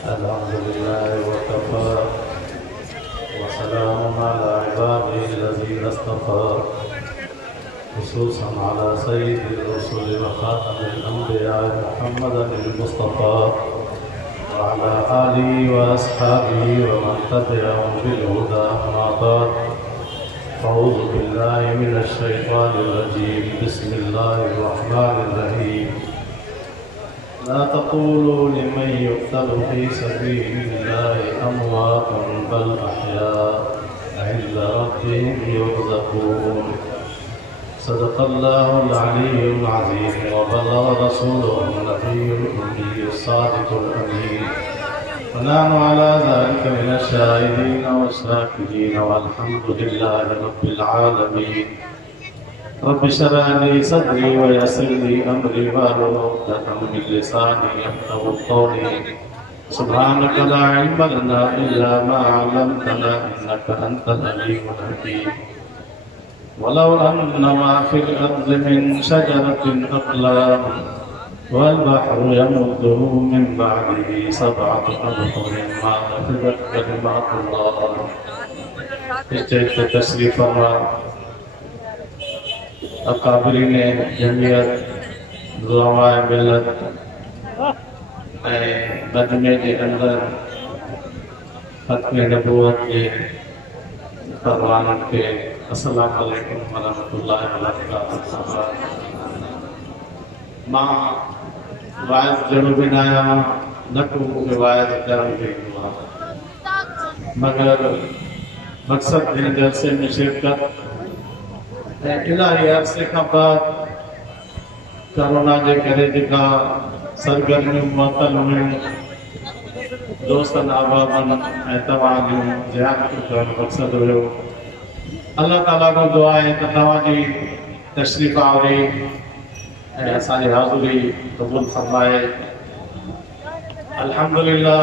अल्हम्दुलिल्लाह वकफ़ा वसलामुन अला इबादिही लज़ीना इस्तफ़ा खुसूसन अला सय्यिदिर रुसुल व ख़ातमिल अंबिया मुहम्मदिल मुस्तफ़ा व अला आलिहि व अस्हाबिहि व मन तबिअहुम बिल हुदा अम्मा बअद अऊज़ु बिल्लाहि मिनश शैतानिर रजीम बिस्मिल्लाहिर रहमानिर रहीम ला तक़ूलू लिमन युक़्तलु फ़ी सबीलिल्लाहि अमवातुन बल अहयाअ इंदा रब्बिहिम युरज़क़ून सदक़ल्लाहुल अलीयुल अज़ीम व बल्लग़ रसूलुहुन नबियुल उम्मियुस सादिक़ुल अमीन व नहनु अला ज़ालिका मिनश शाहिदीन वश्शाकिरीन वल्हम्दुलिल्लाहि रब्बिल आलमीन रब्बि इश्रह ली सदरी व यस्सिर ली अमरी वाहलुल उक़दतम मिन लिसानी यफ़क़हू क़ौली सुब्हानका ला इल्म लना इल्ला मा अल्लमतना इन्नका अंतल अलीमुल हकीम वलौ अन्ना मा फ़िल अर्ज़ि मिन शजरतिन अक़लाम वल बहरु यमुद्दुहु मिन बअदिही सबअतु अबहुरिन मा नफ़िदत कलिमातुल्लाह। इस तशरीफ़ फरमा अकाबरीन जमियत दुआए मिलत मजमे के अंदर खत्म नबूवत के परवानत के अस्सलाम वालेकुम व रहमतुल्लाहि व बरकातहू। मां वाइज जरूर बिनाया नकू के वाइज करम के मगर मकसद इन जलसे में शिरकत इलाही अरसे खां बाद कोरोना के करे जेका सरगर्मियों मुअतल हुयूं दोस्तन अहबाबन ऐं तव्हां जूं ज़ियारतूं करणु मक़सद हुयो। अल्लाह ताला को दुआ है त तव्हांजी तशरीफ़ आवरी ऐं असांजी हाज़िरी क़बूल फरमाए। अल्हम्दुलिल्लाह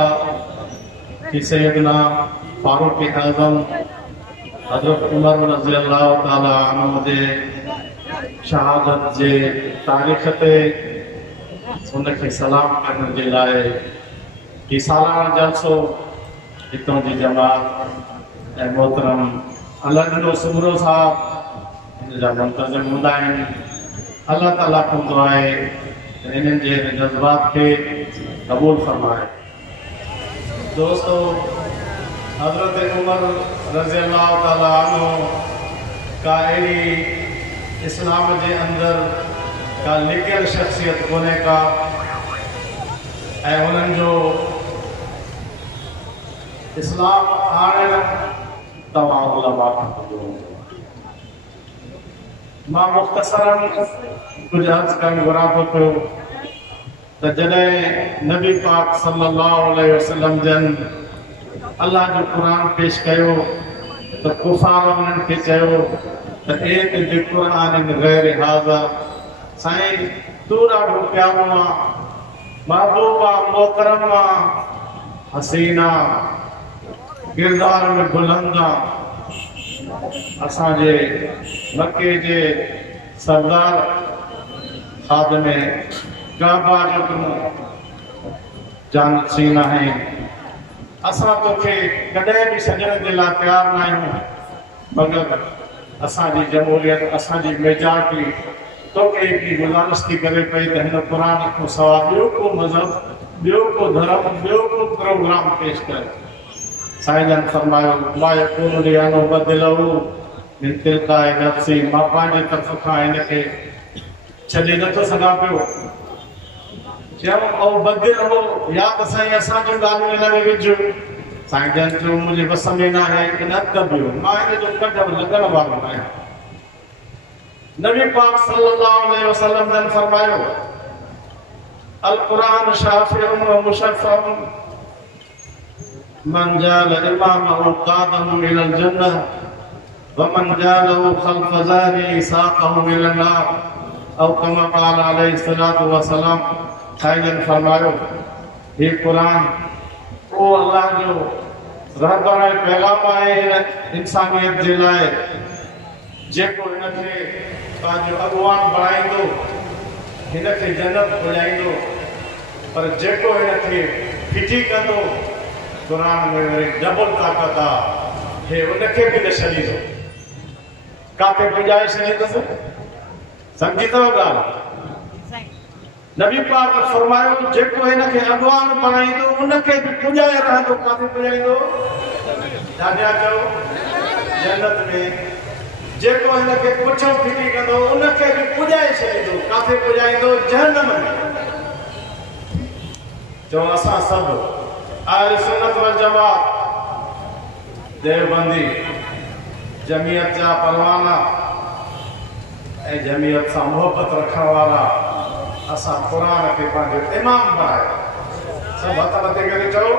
कि सैयदना फारूक आज़म हज़रत उमर रज़ियल्लाहु ताला अन्हु जे शहादत जे तारीख़ ते उनखे सलाम करण जे लाइ ही सालाना जलसो हितों जी जमात ऐं मोहतरम अलॻ सुबरो साहब हिन जा मुंतज़िम हूंदा आहिनि। अल्लाह ताला खां दुआ आहे त इन्हनि जे जज़्बात खे क़बूल फरमाए। दोस्तों हज़रत उमर रज़ियल्लाहु ताला अन्हु का अहिड़ी इस्लाम जे अंदर का लिकियल शख्सियत कोन्हे का ऐं उन्हनि जो इस्लाम आणण तव्हां उलमा खां पुछो। मां मुख़्तसरन कुझु अर्ज़ करणु घुरां थो पियो त जॾहिं नबी पाक सल्लल्लाहु अलैहि वसल्लम जन अल्लाह जो कुरान पेश कयो तो कुफार उन्हनि खे चयो त एत बिकुरान गैर हाज़ा साईं तू ॾाढो प्यारो आहे महबूबा मोहतरमा हसीना किरदार में बुलंद असांजे मक्के जे सरदार खादमे काबा जो तूं जानशीन आहीं। असां तोखे कॾहिं बि सॼण जे लाइ तयारु न आहियूं मगर असांजी जमहूरियत असांजी मेजॉरिटी तोखे हिकिड़ी गुज़ारिश थी करे पई त हिन क़ुर खां सवाइ ॿियो को मज़हब ॿियो को धर्म ॿियो को प्रोग्राम पेश कर। साईं जन फरमायो मा यकूनु ली अन उबद्दिलहु मिन तिलकाए नफ़्सी मां पंहिंजे तरफ़ खां हिनखे छॾे नथो सघां पियो। चयो ऐं बदिल हो या त साईं असांजूं ॻाल्हियूं हिन में विझ। साईं जन चयो मुंहिंजे बस में न आहे इन कबियो मां हिन जो कढ लॻण वारो आहियां। नबी पाक सल्लल्लाहु अलैहि वसल्लम ने फरमायो अल कुरान शाफिउन व मुशफ़्फ़िउन मन जाल इमामहु क़ादहु इलल जन्नह व मन जालहु खल्फ ज़हरी साक़हु इलन नार औ कमा क़ाल अलैहि सलातु व सलाम। साईं जन फरमायो ये कुरान ओ अल्लाह जो रहबर पैगाम आहे इंसानियत जे लाइ जेको हिनखे पंहिंजो अॻुवान बणाईंदो हिनखे जन्नत पुॼाईंदो पर जेको हिनखे फिटी कंदो कुरान में वरी डबल ताकत आहे हे उनखे बि न छॾींदो काथे पुॼाए छॾींदुसि सम्झी अथव ॻाल्हि नबी पाक फरमायो जेको हिनखे अॻवान बणाईंदो उनखे बि पुॼाए रहंदो काथे पुॼाईंदो छा चओ जन्नत में जेको हिनखे पुठियों फिटी कंदो उनखे बि पुॼाए छॾींदो काथे पुॼाईंदो जहन्नम में जो असां सभु अहले सुन्नत वल जमात देवबंदी जमीयत जा परवाना ऐं जमीयत सां मोहब्बत रखण वारा असां कुरान खे पंहिंजो इमाम बणायो सभु हथ मथे करे चओ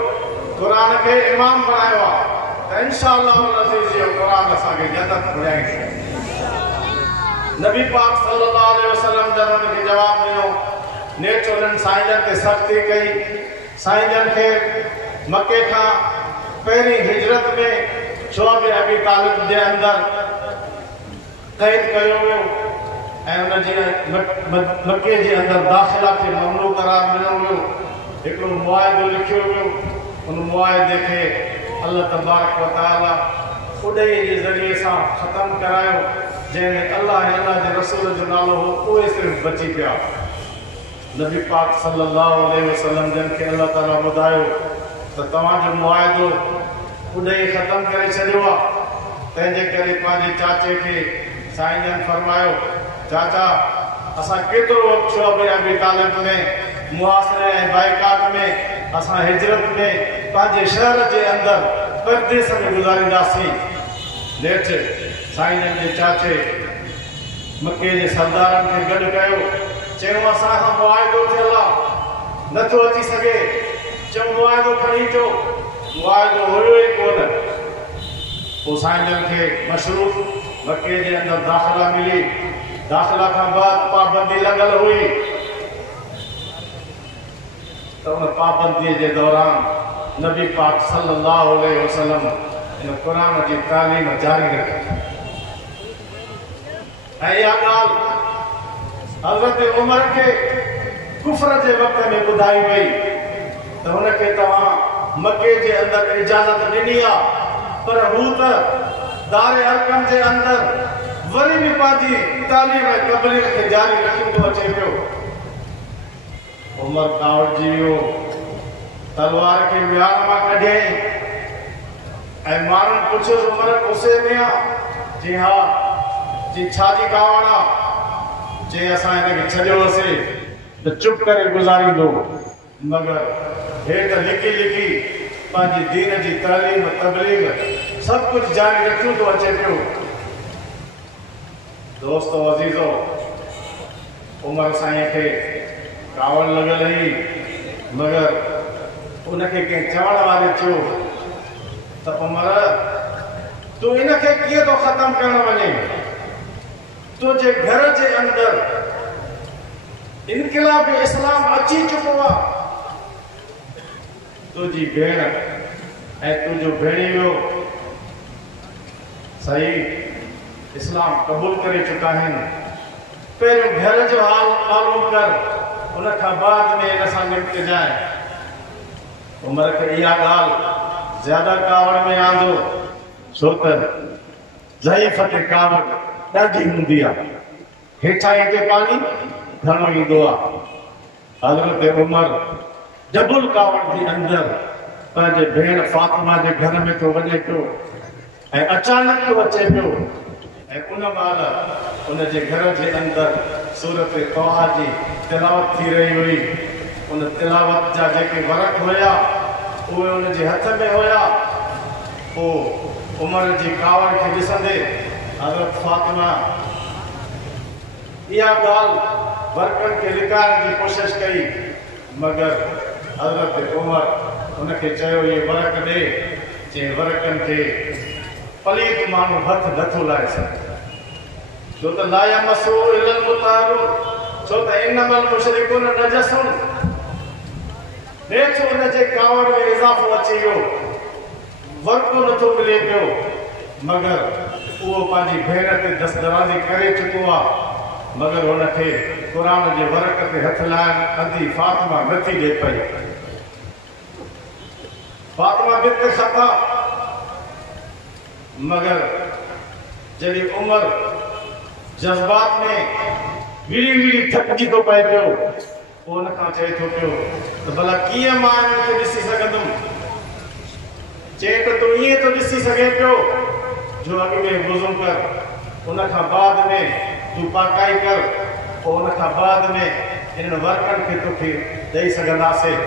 कुरान खे इमाम बणायो आहे त इंशाअल्लाह अज़ीज़ जो कुरान असांखे जन्नत पुॼाईंदो नबी पाक सल्लल्लाहु अलैहि वसल्लम जन उनखे जवाब ॾिनो नेठि उन्हनि साईंजन ते सख़्ती कई साईंजन खे मके खां पहिरीं हिजरत में शोअब अबी तालिब जे अंदरि क़ैद कयो वियो ऐं उनजी मके जे अंदरि दाख़िला खे ममनू करार ॾिनो वियो हिकिड़ो मुआहिदो लिखियो वियो उन मुआहिदे खे अल्लाह तबारक व तआला उॾई जे ज़रिए सां ख़तमु करायो जंहिंमें अल्लाह ऐं अल्लाह जे रसूल जो नालो हो उहे सिर्फ़ु बची पिया नबी पाक सल्लल्लाहु अलैहि वसल्लम जन खे अल्लाह ताला ॿुधायो त तव्हांजो मुआहिदो उॾई ख़तमु करे छॾियो आहे तंहिंजे करे पंहिंजे चाचे खे साईं जन फरमायो चाचा असां केतिरो वक़्तु शोअब अबी तालिब में मुआसिरे ऐं बाइकाट में असां हिजरत में पंहिंजे शहर जे अंदरि परदेस में गुज़ारींदासीं नेठि साईं जन जे चाचे मके जे सरदारनि खे गॾु कयो चयूं असां खां मुआहिदो थियल आहे नथो अची सघे चऊं मुआहिदो खणी अचो मुआहिदो हुयो ई कोन पोइ साईं जन खे मशरूफ़ मके जे अंदरि दाख़िला मिली दाख़िला खां बाद पाबंदी लॻल हुई त उन पाबंदीअ जे दौरान नबी पाक सल्लल्लाहु अलैहि वसल्लम इन कुरान जी तालीम जारी रखी ऐं इहा ॻाल्हि हज़रत उमर खे कुफ्र जे वक़्त में ॿुधाई वई त हुनखे तव्हां मके जे अंदरि इजाज़त ॾिनी आहे पर हू त दारे अरकम जे अंदरि वरी बि पंहिंजी तालीम ऐं तबलीग खे जारी रखंदो अचे पियो उमर कावड़जी वियो तलवार खे म्यान मां कढियईं ऐं माण्हुनि पुछियो उमर गुस्से में आहे जी हा जी छा जी कावड़ आहे जे असां हिनखे छॾियोसीं त चुप करे गुज़ारींदो मगर हे त लिकी लिकी पंहिंजी दीन जी तालीम तबलीग सभु कुझु जारी रखियो थो अचे पियो दोस्तो अज़ीज़ो उमर साईं खे कावड़ लॻल हुई मगर उनखे कंहिं चवण वारे चयो त उमर तूं इनखे कीअं थो ख़तमु करणु वञे तुंहिंजे घर जे अंदरि इनक़िलाब इस्लाम अची चुको आहे तुंहिंजी भेण ऐं तुंहिंजो भेणीयो सही इस्लाम क़बूल करे चुका आहिनि पहिरियों घर जो हाल मालूम कर उन खां बाद में इन सां निपटजाए उमर खे इहा ॻाल्हि ज़्यादा कावड़ में आंदो छो त ज़ईफ़ ते कावड़ ॾाढी हूंदी आहे हेठां हिते पाणी घणो ईंदो आहे हज़रत उमर जबुल कावड़ जे अंदरि पंहिंजे भेण फातिमा जे घर में थो वञे पियो ऐं अचानक थो अचे पियो ऐं उन महिल उन जे घर जे अंदरि सूरत तौहा जी तिलावत थी रही हुई उन तिलावत जा जेके वर्क हुया उहे उन जे हथ में हुया पोइ उमर जी कावड़ खे ॾिसंदे हज़रत फातिमा इहा ॻाल्हि वर्कनि खे लिकाइण जी कोशिशि कई मगर हज़रत उमर उनखे चयो इहे वर्क ॾे चई वर्कनि खे पलीत माण्हू हथ नथो लाए सघे छो त ला यमसू इल्लल मुताहरुन छो त इन्नमल मुशरिकून नजसुन नेठि उन जे कावड़ में इज़ाफ़ो अची वियो वर्क नथो मिले पियो मगर उहो पंहिंजी भेण ते दस्तदराज़ी करे चुको आहे मगर हुनखे क़ुरान जे वर्क ते हथ लाइण अधी फातिमा नथी ॾे पई फातिमा बिन्त ख़त्ताब, मगर जॾहिं उमर जज़्बात में विड़ी विड़ी थकिजी थो पए पियो, उन खां चए थो पियो त भला कीअं मां हिनखे ॾिसी सघंदुमि। चए त तूं ईअं थो ॾिसी सघे पियो जो अॻु में वुज़ू कर, उन खां बाद में तूं पाकाई कर, पोइ उन खां बाद में इन्हनि वर्कनि खे तोखे ॾेई सघंदासीं।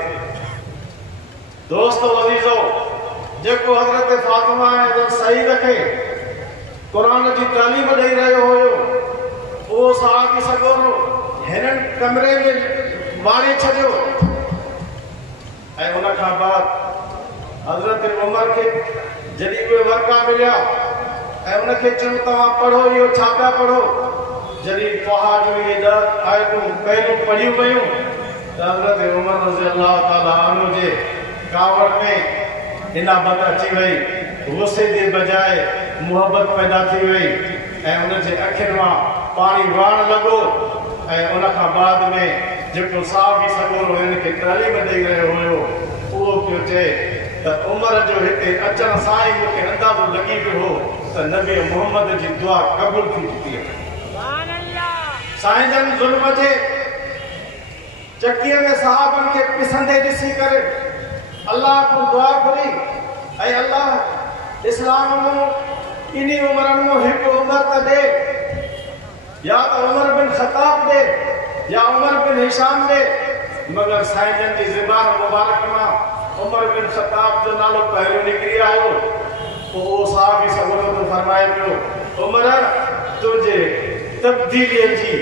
दोस्तो अज़ीज़ो, जेको हज़रत फातिमा सईद खे क़ुरान जी तालीम ॾेई रहियो हुयो, उहो साहिबु सॻोरो हिननि कमरे में वाणे छॾियो ऐं उन खां बाद हज़रत उमर खे जॾहिं उहे वर्का मिलिया ऐं उनखे चयो तव्हां पढ़ो, इहो छा पिया पढ़ो। जॾहिं तव्हां जो इहे 10 आयतूं पहिरियों पढ़ियूं वयूं त हज़रत उमर रज़ी अल्लाह ताला अन्हु जे कावड़ में इनाबत अची वई, गुस्से जे बजाए मुहबत पैदा थी वई ऐं उनजे अखियुनि मां पाणी वहण लॻो। ऐं उन खां बाद में जेको साहिबु सॻोरो हिनखे तालीम ॾेई रहियो हुयो, उहो पियो चए त उमर जो हिते अचण सां ई मूंखे अंदाज़ो लॻी पियो हो त नबी मोहम्मद जी दुआ क़बूल थी चुकी आहे। साईं जन ज़ुल्म जे चकीअ में साहबनि खे पिसंदे ॾिसी करे अल्लाह को दुआ घुरी ऐं अल्लाह इस्लाम में इन्ही उमरनि में हिकु उमर त ॾे, या तो उमर बिन ख़त्ताब दे या उमर बिन हिशाम दे। मगर साईं जन जी ज़बान मुबारक मां उमर बिन ख़त्ताब जो नालो पहिरियों निकिरी आयो। पोइ साहिब सॻोरो तो फरमाए पियो, उमर तुंहिंजे तब्दीलीअ जी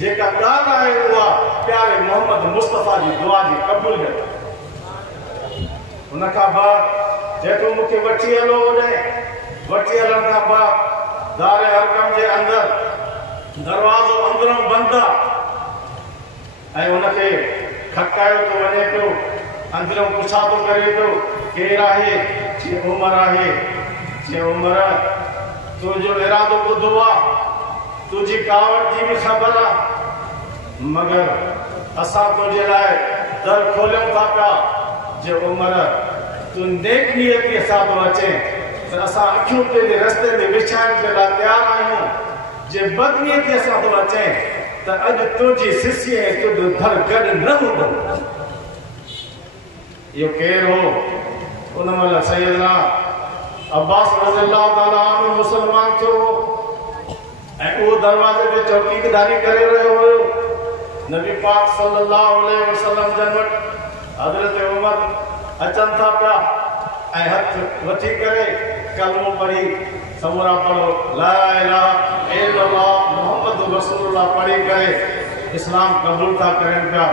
जेका ॻाल्हि आहे उहा प्यारे मोहम्मद मुस्तफ़ा जी दुआ जी क़बूलियत। उन खां बाद जेको मूंखे वठी हलो होॾे, वठी हलण खां बाद दारे हरकम जे अंदरि दरवाज़ो अंदरों बंदि आहे ऐं उनखे खटकायो थो वञे पियो, अंदरों पुछा थो करे पियो केरु आहे। चए उमर आहे। चए उमर तुंहिंजो इरादो ॿुधो आहे, तुंहिंजी कावड़ जी बि ख़बर आहे, मगर असां तुंहिंजे लाइ दर खोलियूं था पिया। जे उमर तूं नेक नियतीअ सां थो अचे त असां अखियूं तुंहिंजे रस्ते में विछाइण जे लाइ तयारु आहियूं। जे बदनीयतीअ सां थो अचे त अॼु तुंहिंजी सिसी ऐं तुंहिंजो दर गॾु न हूंदो। इहो केरु हो? उन महिल सैयदना अब्बास रज़ी अल्लाह ताला अन्हु मुसलमान थियो हो ऐं उहो दरवाज़े ते चौकीदारी करे रहियो हुयो। नबी पाक सल्लल्लाहु अलैहि वसल्लम जन वटि हज़रत उमर अचनि था पिया ऐं हथ वठी करे कलमो पढ़ी समूरा पढ़ो ला इलाहा इल्लल्लाह मुहम्मद रसूलुल्लाह पढ़ी करे इस्लाम क़बूल था करनि पिया।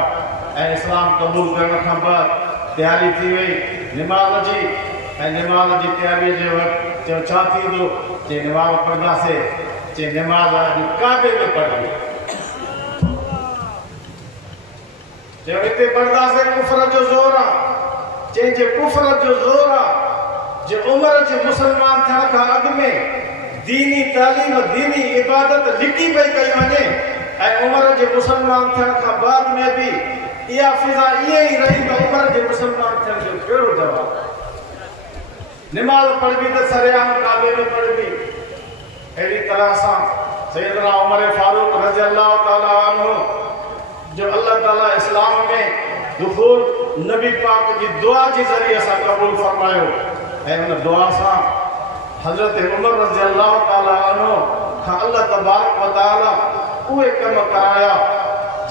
ऐं इस्लाम क़बूल करण खां बाद तयारी थी वई निमाज़ जी। ऐं निमाज़ जी तयारी जे वक़्तु चयो छा थींदो? चए निमाज़ पढ़ंदासीं। चए निमाज़ अॼु काबे में पढ़ी। चयो हिते पढ़ंदासीं, कुफर जो ज़ोर आहे। चए जे कुफर जो ज़ोर आहे, जे उमर जे मुसलमान थियण खां अॻु में दीनी तालीम दीनी इबादत लिकी पई कई वञे ऐं उमर जे मुसलमान थियण खां बाद में बि इहा फिज़ा ईअं ई रही त उमर जे मुसलमान थियण जो कहिड़ो जवाबु? निमाज़ पढ़बी त सरेआम काबे में पढ़बी। अहिड़ी तरह सां सैयदना उमर फारूक रज़ी अल्लाह ताला अन्हु जो अल्लाह ताला इस्लाम में दुखूल नबी पाक जी दुआ जे ज़रिए सां क़बूल फरमायो ऐं उन दुआ सां हज़रत उमर रज़ी अल्लाह ताला अन्हु खां अल्लाह तबारक व तआला उहे कम कराया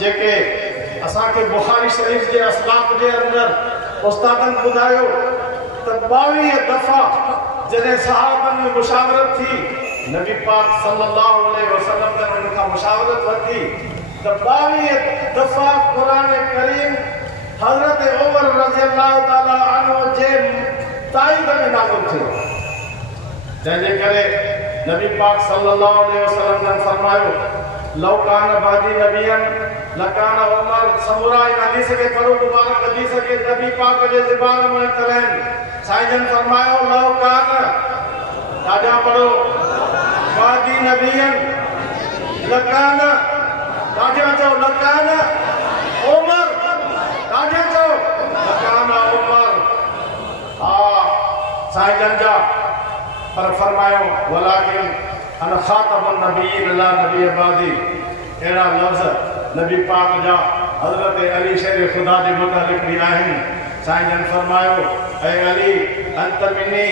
जेके असांखे बुखारी शरीफ़ जे असलाफ जे अंदरि उस्तादनि ॿुधायो त 22 दफ़ा जॾहिं सहाबनि में मुशावरत थी, नबी पाक सल्लल्लाहु अलैहि वसल्लम ने उन खां मुशावरत वरिती त 22 दफ़ा क़ुरान करीम हज़रत उमर रज़ी अल्लाह ताला अन्हु जे ताईद में नाज़िल थियो। जंहिंजे करे नबी पाक सल्लल्लाहु अलैहि वसल्लम ने फरमायो लौ कान बादी नबियन लकान उमर। समूरा इन हदीस के पढ़ो, मुबारक हदीस के नबी पाक जे ज़बान में तरन साईं जन फरमायो लौ कान राजा पढ़ो बादी नबियन लकान राजा चो लकान उमर राजा चो लकान उमर। साईं जन जा पर फरमायो वलाकिन अन खातमुन नबीय्यीन ला नबी बादी। अहिड़ा लफ़्ज़ नबी पाक जा हज़रत अली शेर खुदा जे मुतालिक़ बि आहिनि। साईं जन फरमायो ऐ अली अंत मिन्नी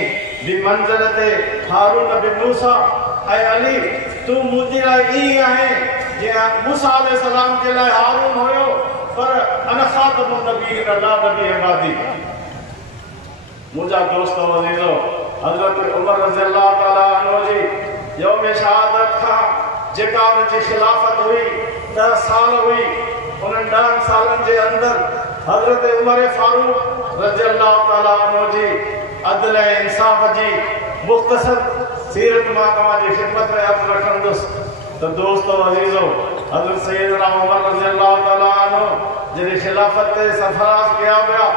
बिमंज़िलते हारून बिन मूसा। ऐ अली तू मुंहिंजे लाइ ईअं आहे जीअं मूसा अलैहिस्सलाम जे लाइ हारून हुयो, पर अन खातमुन नबीय्यीन ला नबी बादी। मुझा दोस्त अज़ीज़ो हज़रत उमर रज़ियल्लाहु ताला अन्हु जी यौम शहादत खां जेका उनजी खिलाफत हुई 10 साल हुई, उन्हनि 10 सालनि जे अंदर हज़रत उमर फारूक रज़ियल्लाहु ताला अन्हु जी अदल ऐं इंसाफ़ जी मुख़्तसर सीरत मां तव्हांजी ख़िदमत में अर्ज़ रखंदुसि त दोस्तो अज़ीज़ो हज़रत सैयदना उमर रज़ियल्लाहु ताला अन्हु जॾहिं खिलाफत ते सरफराज़ कया विया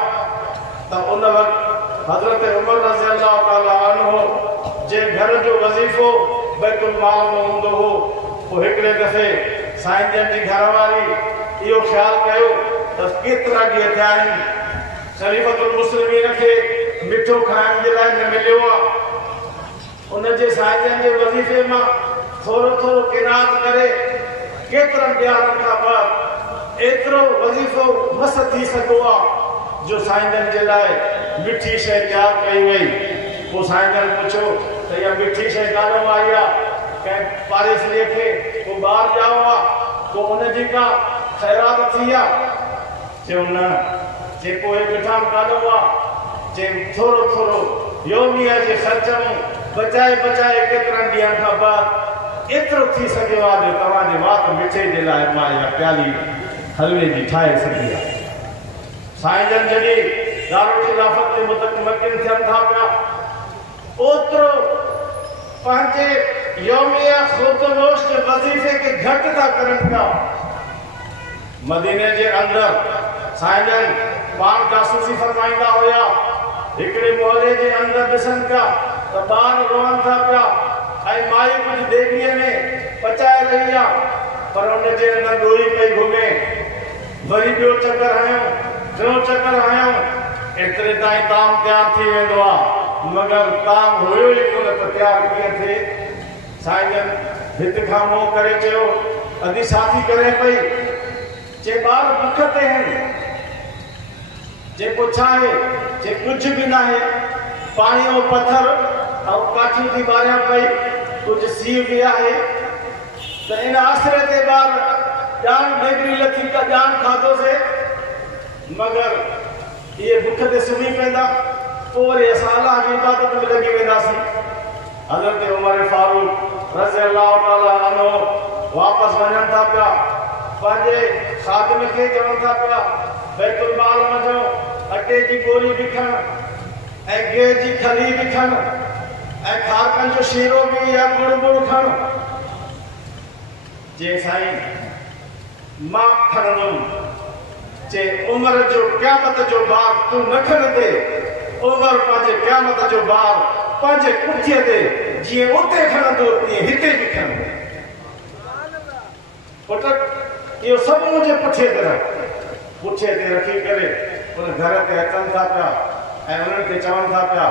त उन वक़्तु हज़रत उमर रज़ियल्लाहु ताला अन्हु जे घर जो वज़ीफ़ो बैतुल माल में हूंदो हो। पोइ हिकिड़े दफ़े साईं जन जी घरवारी इहो ख़्यालु कयो त केतिरा ॾींहं थिया आहिनि ख़लीफ़तुल मुस्लिमीन खे मिठो खाइण जे लाइ न मिलियो आहे। उनजे साईं जन जे वज़ीफ़े मां थोरो थोरो किरात करे केतिरनि ॾियारनि खां बाद एतिरो वज़ीफ़ो मस थी सघो आहे जो साईं जन जे लाइ मिठी शइ तयारु कई वई। पोइ साईं जन पुछो त इहा मिठी शइ काॾों आई आहे, कंहिं पाड़ेसीअ खे को ॿारु ॼाओ आहे, को उनजी का ख़ैरात थी आहे? चयो न। चए पोइ हे मिठाण काॾों आहे? चए थोरो थोरो योमीअ जे ख़र्च में बचाए बचाए केतिरनि ॾींहंनि खां बाद एतिरो थी सघियो आहे जो तव्हांजे वात मिठे जे लाइ मां इहा प्याली हलवे जी ठाहे सघी आहे। साईं जन जॾहिं दारुल खिलाफत जे मुतमकिन थियनि था पिया, ओतिरो पंहिंजे यौमिया खुर्दनोश जे वज़ीफ़े खे घटि था करनि पिया। मदीने जे अंदरि साईं जन पाण जासूसी फरमाईंदा हुया। हिकिड़े मोहल्ले जे अंदरि ॾिसनि पिया त ॿार रोअनि था पिया ऐं माई कुझु देवीअ में पचाए रही आहे, पर उनजे अंदरि ॾोही पई घुमे। वरी ॿियो चकर हयूं, टियों चकर हयूं, एतिरे ताईं ताम तयारु थी वेंदो आहे, मगर ताम हुयो ई कोन त तयारु कीअं थिए। साईं जन हित खां मुंहुं करे चयो अधी साथी करे पई। जे ॿार बुख ते आहिनि। जे छा आहे? जे कुझु बि न आहे, पाणी ऐं पथर ऐं काठियूं थी ॿारियां पई, कुझु सीउ बि आहे, त इन आसिरे ते ॿार ॼाण डेगरी लथी का ॼाण खाधोसीं, मगर इहे बुख ते सुम्ही पवंदा, पोइ वरी असां अलाह जी इबादत में लॻी वेंदासीं। हज़रत उमर फारूक रज़ियल्लाहु ताला अन्हु वापसि वञनि था पिया, पंहिंजे ख़ादिम खे चवनि था पिया बैतुल माल वञो, अटे जी गोरी बि खण ऐं गिह जी खली बि खण ऐं खारकनि जो शीरो बि या गुड़ खण। जे साईं मां खणंदुमि। जे उमर जो क़यामत जो बार तू न खणंदे, उमर पंहिंजे क़यामत जो बार पंहिंजे पुठीअ ते जीअं उते खणंदो तीअं हिते बि खणंदो। पुट इहो सभु मुंहिंजे पुठीअ ते रख। पुठीअ ते रखी करे उन घर ते अचनि था पिया ऐं उन्हनि खे चवनि था पिया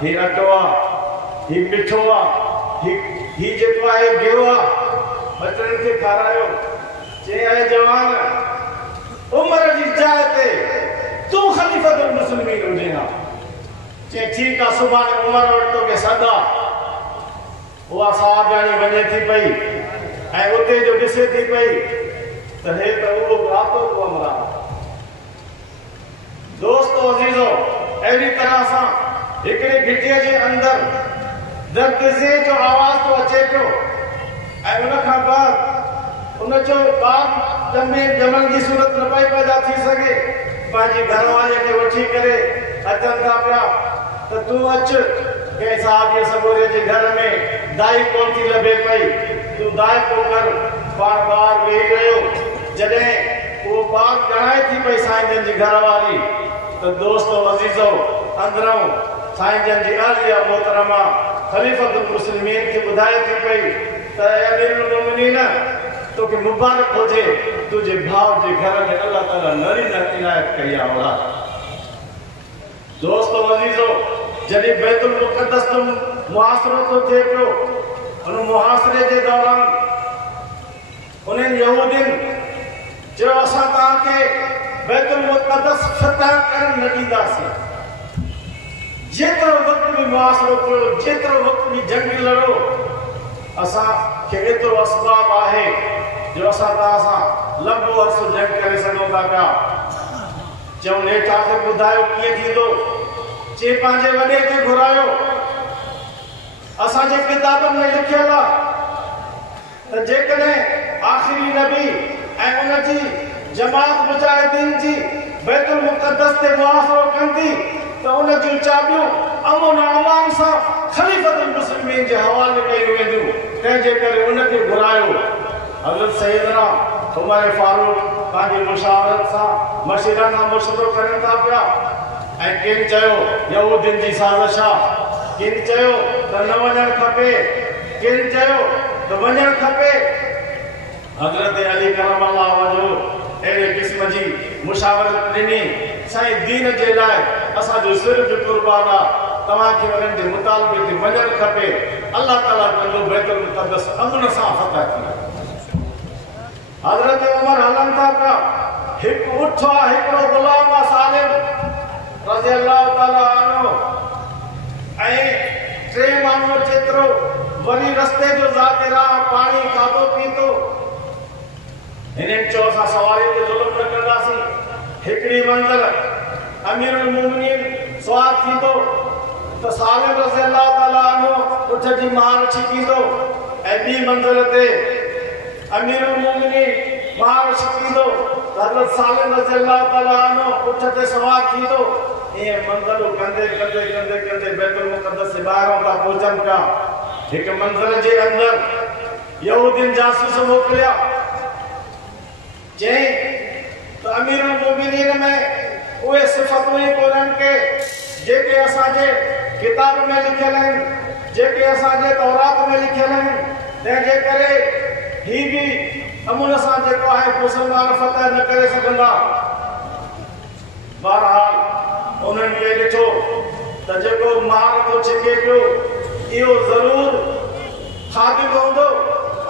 हीउ अटो आहे, हीउ मिठो आहे, हीउ जेको आहे गिहु आहे, बचड़नि खे खारायो। चई ऐं जवान उमर जी जाइ ते तूं ख़लीफ़तुल मुस्लिमीन हुजे हा। चई ठीकु आहे, सुभाणे उमर वटि तोखे सदा। उहा साहबियाणी वञे थी पई ऐं उते जो ॾिसे थी पई त हे त उहो रातो को अमर आहे। दोस्तो अज़ीज़ो, अहिड़ी तरह सां हिकिड़े घिटीअ जे अंदरि दर्दज़े जो आवाज़ तो अचे पियो ऐं उन खां बाद उनजो बाप जमन जी सूरत न पई पैदा थी सघे। पंहिंजी घरवारीअ खे वठी करे अचनि था पिया त तूं अचु। कंहिं साहिब जे सगोरे जे घर में दाई कोन थी लभे पई, तूं दाई को कर। पाण ॿार वेही रहियो। जॾहिं उहो ॿार ॼाणे थी पई साईं जन जी घरवारी, त दोस्तो अज़ीज़ो अंदरों साईं जन जी आलिया मोहतरमा ख़लीफ़तुल मुस्लिमीन खे ॿुधाए थी पई त अमीरुल मोमिनीन तोखे मुबारक हुजे, तुंहिंजे भाउ जे घर में अल्लाह ताला नरी इनायत कई आहे। दोस्तो अज़ीज़ो, जॾहिं बैतुल मुक़द्दस जो मुहासिरो थो थिए पियो, उन मुहासिरे जे दौरान उन्हनि यहूदियुनि चयो असां तव्हांखे बैतुल मुक़द्दस फतह करण न ॾींदासीं। जेतिरो वक़्तु बि मुहासिरो कयो, जेतिरो वक़्तु बि जंग लड़ो, असांखे एतिरो असबाब आहे जो असां तव्हां सां लंबो अर्सो जंग करे सघूं था पिया। चऊं नेठि आख़िर ॿुधायो कीअं थींदो? चई पंहिंजे वॾे खे घुरायो। असांजे किताबनि में लिखियल आहे त जेकॾहिं आख़िरी नबी ऐं उन जी जमात मुजाहिदीन जी बैतुल मुक़द्दस ते मुहासिरो कंदी त उन जूं चाबियूं अमन अमान सां ख़लीफ़तुल मुस्लिमीन जे हवाले कयूं वेंदियूं। तंहिंजे करे उनखे घुरायो। हज़रत सैयदना उमर फारूक पंहिंजी मुशावरत सां मशीरनि सां मशवरो करनि था पिया। ऐं किन चयो यहूदियुनि जी साज़िश आहे, किन चयो त न वञणु खपे, किन चयो त वञणु खपे। हज़रत अली करमल्लाह वजहो अहिड़े क़िस्म जी मुशावरत ॾिनी। साईं दीन जे लाइ असांजो सिर बि क़ुर्बान आहे, तव्हांखे उन्हनि जे मुतालबे ते वञणु खपे। अल्लाह ताला कंदो बैतुल मुक़द्दस अमन सां फतह थी। हज़रत उमर हलन था पिया। हिकु ऊठ आहे, हिकिड़ो गुलाम आहे सालिम रज़ी अल्लाह ताला अन्हु, ऐं 3 माण्हू जेतिरो वरी रस्ते जो ज़ाकिर आहे, पाणी खाधो पीतो। हिननि चयो असां सवारी ते ज़ुल्म न कंदासीं। हिकिड़ी मंज़िल अमीरुल मोमिनीन सुवार थींदो त सालिम रज़ी अल्लाह ताला अन्हु ऊठ जी मार छिकींदो, ऐं ॿी मंज़िल ते अमीरुल मोमिनीन मार छिकींदो त हज़रत सालिम रज़ी अल्लाह ताला अन्हु ऊठ ते सवार थींदो। ईअं मंज़िलूं कंदे कंदे कंदे कंदे बैतुल मुक़द्दस जे ॿाहिरां था पहुचनि पिया। हिकु मंज़िल जे अंदरि यहूदियुनि जासूस मोकिलिया। चई त अमीरुल मोमिनीन में उहे सिफ़तूं ई कोन्हनि के जेके असांजे किताब में लिखियल आहिनि, जेके असांजे तौरात में लिखियल आहिनि। तंहिंजे करे ही बि अमुन सां जेको आहे मुस्लमान फतह न करे सघंदा। बहरहाल उन्हनि खे ॾिठो त जेको मार थो छिके पियो इहो ज़रूर खादिम हूंदो।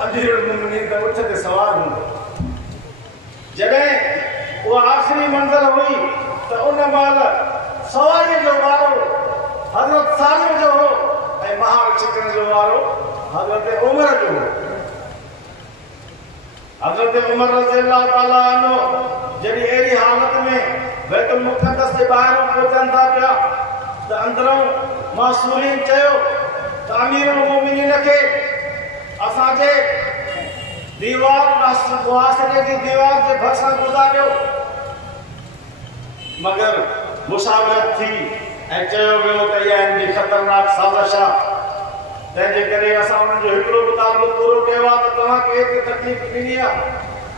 अमीरुल मोमिनीन त ऊठ ते सवार हूंदो। जॾहिं उहा आख़िरी मंज़िल हुई त उन महिल सवारीअ जो वारो हज़रत सालिम जो हो ऐं महार छिकण जो वारो हज़रत उमर जो हो। हज़रत उमर रज़ी अल्लाह ताला अन्हु जॾहिं अहिड़ी हालत में बैतुल मुक़द्दस जे ॿाहिरां पहुचनि था पिया त अंदरूं मासूलीन चयो त अमीरुल मोमिनीन खे असांजे दीवार मुहासिरे जी दीवार जे भरिसां गुज़ारियो। मगर मुशावरत थी ऐं चयो वियो त इहा हिन जी ख़तरनाक साज़िश आहे। तंहिंजे करे असां उन्हनि जो हिकिड़ो मुतालबो पूरो कयो आहे त तव्हांखे एतिरी तकलीफ़ ॾिनी आहे,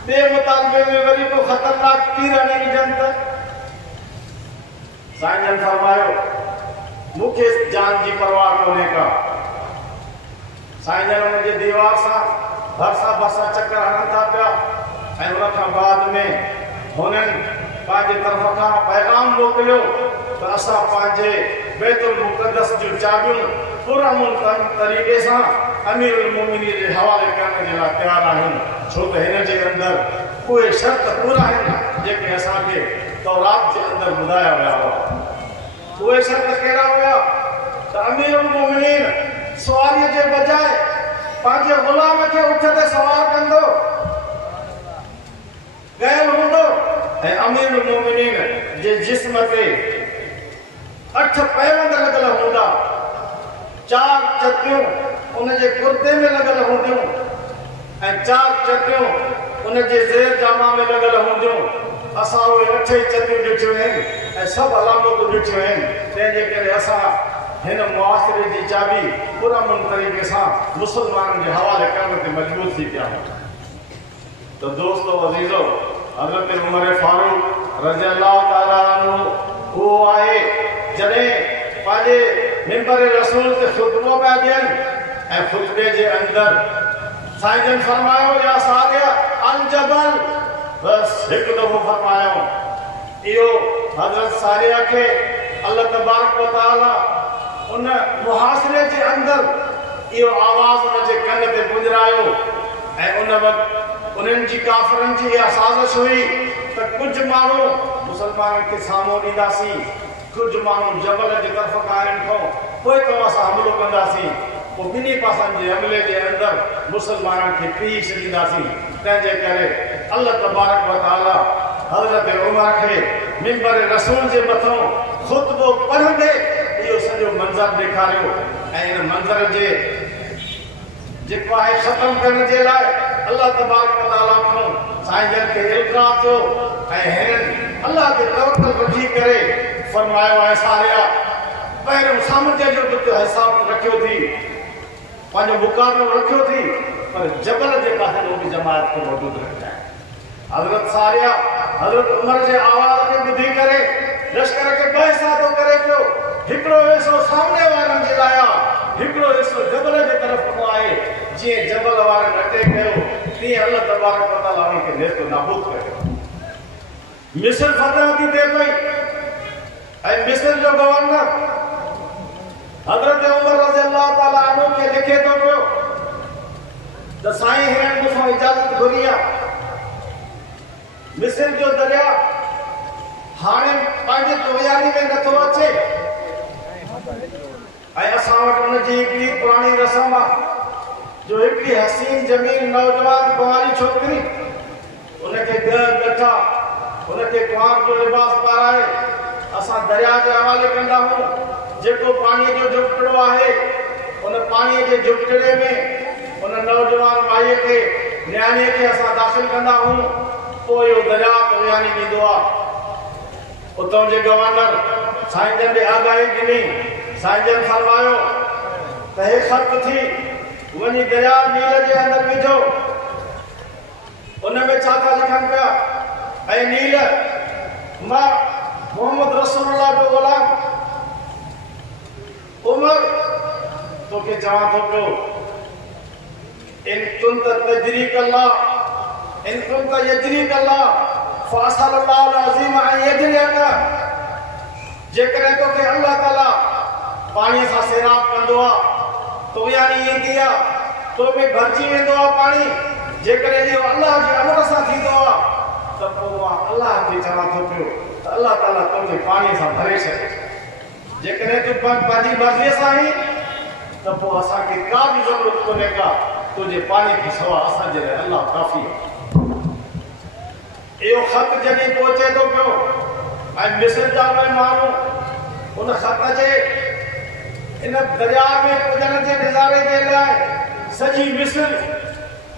ॿिए मुतालबे में वरी को ख़तरनाक तीर हणी विझनि त। साईं जन फरमायो मूंखे जान जी परवाह कोन्हे का। साईं जन उन जे दीवार सां भरिसां चकर हणनि था पिया ऐं उन खां बाद में हुननि पंहिंजे तरफ़ खां पैगाम मोकिलियो त असां पंहिंजे बैतुल मुक़द्दस जूं चाबियूं पुरअमन तरीक़े सां अमीरुल मोमिनीन जे हवाले करण जे लाइ तयारु आहियूं, छो त हिन जे अंदरि उहे शर्त पूरा आहिनि जेके असांखे तौरात जे अंदरि ॿुधाया विया हुआ। उहे शर्त कहिड़ा हुया त अमीरुल मोमिनीन सवारीअ जे बजाए पंहिंजे ग़ुलाम खे ऊठ ते सवार कंदो, ग़ैर हूंदो ऐं अमीरुल मोमिनीन जे जिस्म ते 8 पैवंद लॻल हूंदा, 4 चटियूं उन जे कुर्ते में लॻल हूंदियूं ऐं 4 चटियूं उन जे ज़ेर जामा में लॻल हूंदियूं। असां उहे 8 ई चटियूं ॾिठियूं आहिनि ऐं सभु अलामतूं ॾिठियूं आहिनि। तंहिंजे करे असां हिन मुआसिरे जी चाबी पुरअमन तरीक़े सां मुसलमाननि जे हवाले करण ते मजबूर थी पिया। तो दोस्तो अज़ीज़ो, हज़रत उमर फारूक रज़ी अल्लाह ताला अन्हु उहो आहे जॾहिं पंहिंजे मिंबर रसूल ते ख़ुतबो पिया ॾियनि ऐं ख़ुतबे जे अंदरि साईं जन फरमायो या सादिया अल जबल, बस हिकु दफ़ो फरमायो इहो हज़रत सारिया खे अल्लाह तबारक व तआला उन मुहासिरे जे अंदर इहो आवाज़ उन जे कन ते गुजरायो ऐं उन वक़्तु उन्हनि जी काफ़िरनि जी इहा साज़िश हुई त कुझु माण्हू मुसलमाननि खे साम्हूं ॾींदासीं, कुझु माण्हू जबल जी तरफ़ खाइनि खां पोइ तव्हां सां हमलो कंदासीं, पोइ ॿिन्ही पासनि जे हमले जे अंदरि मुसलमाननि खे पीउ छॾींदासीं। तंहिंजे करे अल्लाह तबारक व तआला हज़रत उमर खे मिंबर रसूल जे मथां ख़ुतबो पढ़ंदे इहो सॼो मंज़र ॾेखारियो ऐं इन मंज़र जे जेको आहे ख़तम करण जे लाइ अल्लाह तबारक व तआला खां साईं जन खे इल्क़ा थियो ऐं हिननि अल्लाह ते तवक्कुल रखी करे फरमायो आहे सारिया पहिरियों सामज जो बि हिसाब रखियो थी, पंहिंजो मुक़ाबिलो रखियो थी, पर जबल जे पासे उहो बि जमात खे मौजूदु रखिया। हज़रत सारिया हज़रत उमर जे आवाज़ खे ॿुधी करे लश्कर खे ॿ हिसा थो करे पियो, हिकिड़ो हिसो सामने वारनि जे लाइ आहे, हिकिड़ो हिसो जबल जे तरफ़ को आहे। जीअं जबल वारनि अटैक कयो तीअं अल्लाह तबारक व तआला उन्हनि खे नेस्तो नाबूद कयो। मिस्र फतह थी थिए पई ऐं मिस्र जो गवर्नर हज़रत उमर रज़ी अल्लाह ताला अन्हु खे लिखे थो पियो त साईं हिननि मूंखां इजाज़त घुरी आहे, मिस्र जो दरिया हाणे पंहिंजे तोयारी में नथो अचे ऐं असां वटि उनजी हिकिड़ी पुराणी रस्म आहे जो हिकिड़ी हसीन जमीन नौजवान कुंवारी छोकिरी उनखे गठा उनखे कुंवार जो लिबास पाराए असां दरिया जे हवाले कंदा आहियूं। जेको पाणीअ जो झुपड़ो आहे उन पाणीअ जे झुपड़े में उन नौजवान माईअ खे न्याणीअ खे असां दाख़िल कंदा आहियूं, पोइ इहो दरिया तोयानी ॾींदो आहे। उतां जे गवर्नर साईं जन ॾे आगाही ॾिनी, साईं जन फरमायो त हे ख़त थी वञी दरिया नील जे अंदरि विझो। उन में छा था लिखनि पिया, ऐं नील मां मोहम्मद रसूलुल्लाह जो ग़ुलाम उमर तोखे चवां थो पियो इन कुंत तजरीक अल्लाह इन कुंत यजरीक अल्लाह फासल अल्लाह अज़ीम ऐं यजरीक। जेकॾहिं तोखे अल्लाह ताला पाणीअ सां सैराब कंदो आहे तो यानी ईंदी आहे तो में भरिजी वेंदो आहे पाणी, जेकॾहिं इहो अल्लाह जे अमर सां थींदो आहे त पोइ मां अल्लाह खे चवां थो पियो त अल्लाह ताला तोखे पाणीअ सां भरे छॾे। जेकॾहिं तूं पंहिंजी मर्ज़ीअ सां ई त पोइ असांखे का बि ज़रूरत कोन्हे का, तुंहिंजे पाणी खां सवाइ असांजे लाइ अल्लाह काफ़ी आहे। इहो ख़त जॾहिं पहुचे थो पियो ऐं मिस्र जा उहे माण्हू उन ख़त जे इन दरिया में पुॼण जे नज़ारे जे लाइ सॼी मिस्र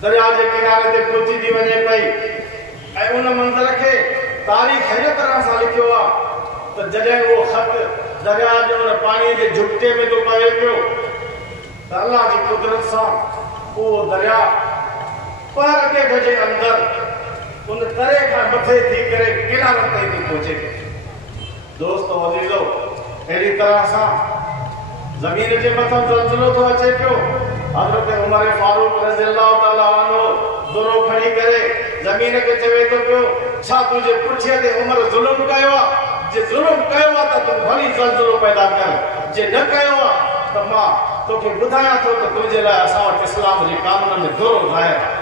दरिया जे किनारे ते पहुची थी वञे पई ऐं उन मंज़र खे तारीख़ हिन तरह सां लिखियो आहे त जॾहिं उहो ख़त दरिया जे उन पाणीअ जे झुपटे में थो पवे पियो त अल्लाह जी कुदरत सां उहो दरिया पर गेट जे अंदरि उन तरे खां मथे थी करे किनारनि ताईं थी पहुचे। दोस्तो अज़ीज़ो अहिड़ी तरह सां ज़मीन जे मथां ज़लज़लो थो अचे पियो। हज़रत उमर फारूक रज़ी अल्लाह ताला अन्हु दुरो खणी करे ज़मीन खे चवे थो पियो छा तुंहिंजे पुठीअ ते उमर ज़ुल्म कयो आहे? जे ज़ुल्म कयो आहे त तूं भली ज़लज़लो पैदा कर, जे न कयो आहे त मां तोखे ॿुधायां थो त तुंहिंजे लाइ असां वटि इस्लाम जे कानून में दुरो ज़ाहिर आहे।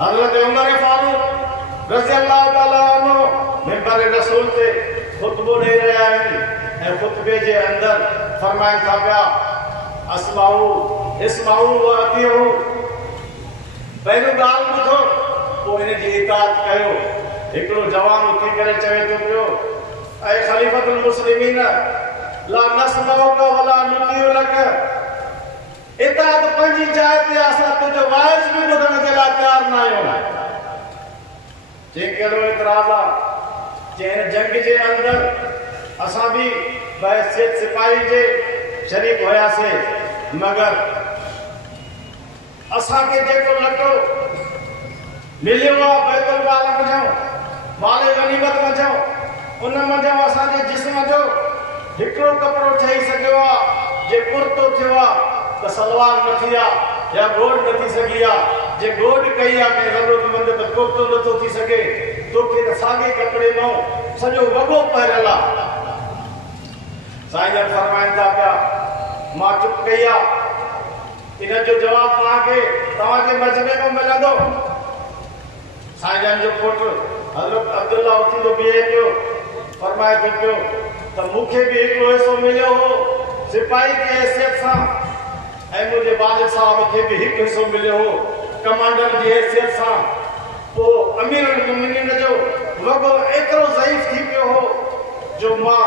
हज़रत उमर फारूक रज़ी अल्लाह ताला अन्हु मिंबर रसूल ते ख़ुतबो ॾेई रहिया आहिनि ऐं ख़ुतबे जे अंदरि फरमाइनि था पिया अस्माऊ इस्माऊ व अतीऊ। पहिरियों ॻाल्हि ॿुधो पोइ हिन जी इताअत कयो। हिकिड़ो जवान उथी करे चवे थो पियो ऐं ख़लीफ़तुल मुस्लिमीन ला नस्मऊक वला नुतीउ लक। इताअत पंहिंजी जाइ ते असां तुंहिंजो वाइस बि ॿुधण जे लाइ तयार न आहियूं। जे कहिड़ो इतराज़ आहे जे हिन जंग जे अंदरि असां बि बहसियत सिपाही जे शरीक हुयासीं, मगर असांखे जेको लटो मिलियो आहे बैतुल माल वञूं माल गनीमत वञूं उन मंझां असांजे जिस्म जो हिकिड़ो कपिड़ो ठही सघियो आहे। जे कुर्तो थियो आहे त सलवार न थी आहे या गोड न थी सघी आहे। जे गोड कई आहे कंहिं ज़रूरतमंद त कुर्तो नथो थी सघे, तोखे त साॻे कपिड़े मां सॼो वॻो पहिरियल आहे। साईं जन फरमाइनि था पिया मां चुप कई आहे इन जो जवाब तव्हांखे मजमे में मिलंदो। साईं जन जो पुट हज़रत अब्दुल्ला उथी तो बीहे पियो फरमाए थो पियो त मूंखे बि हिकिड़ो हिसो मिलियो हो सिपाही जी हैसियत सां ऐं मुंहिंजे वालिद साहब खे बि हिकु हिसो मिलियो हो कमांडर जी हैसियत सां। पोइ अमीरुल मोमिनीन जो वॻो एतिरो ज़ईफ़ थी पियो हो जो मां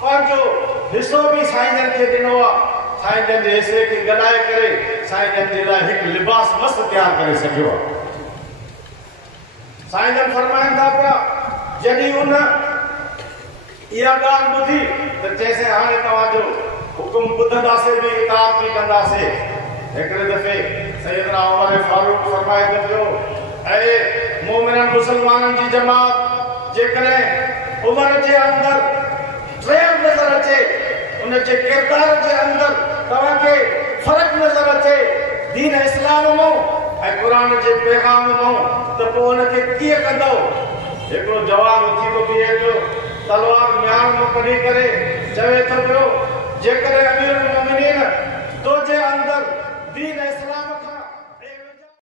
पंहिंजो हिसो बि साईं जन खे ॾिनो आहे। साईं जन जे हिसे खे गॾाए करे साईं जन जे लाइ हिकु लिबास मस्तु तयारु करे सघियो आहे। साईं जन फरमाइनि था पिया जॾहिं उन इहा ॻाल्हि ॿुधी त चइसि हाणे तव्हांजो हुकुम ॿुधंदासीं बि इताअत बि कंदासीं। हिकिड़े दफ़े सैयदना उमर फारूक फरमाए थो पियो ऐं मोमिननि मुसलमाननि जी जमात जेकॾहिं उमर जे अंदरि ड्रेव नज़र अचे उन जे किरदार जे अंदरि तव्हांखे फ़र्क़ु नज़र अचे दीन इस्लाम मां ऐं क़ुरान जे पैगाम मां त पोइ उनखे कीअं कंदो। हिकिड़ो जवान उथी बीहे पियो तलवार म्यान मां कढी करे चवे थो पियो जेकॾहिं अमीरुल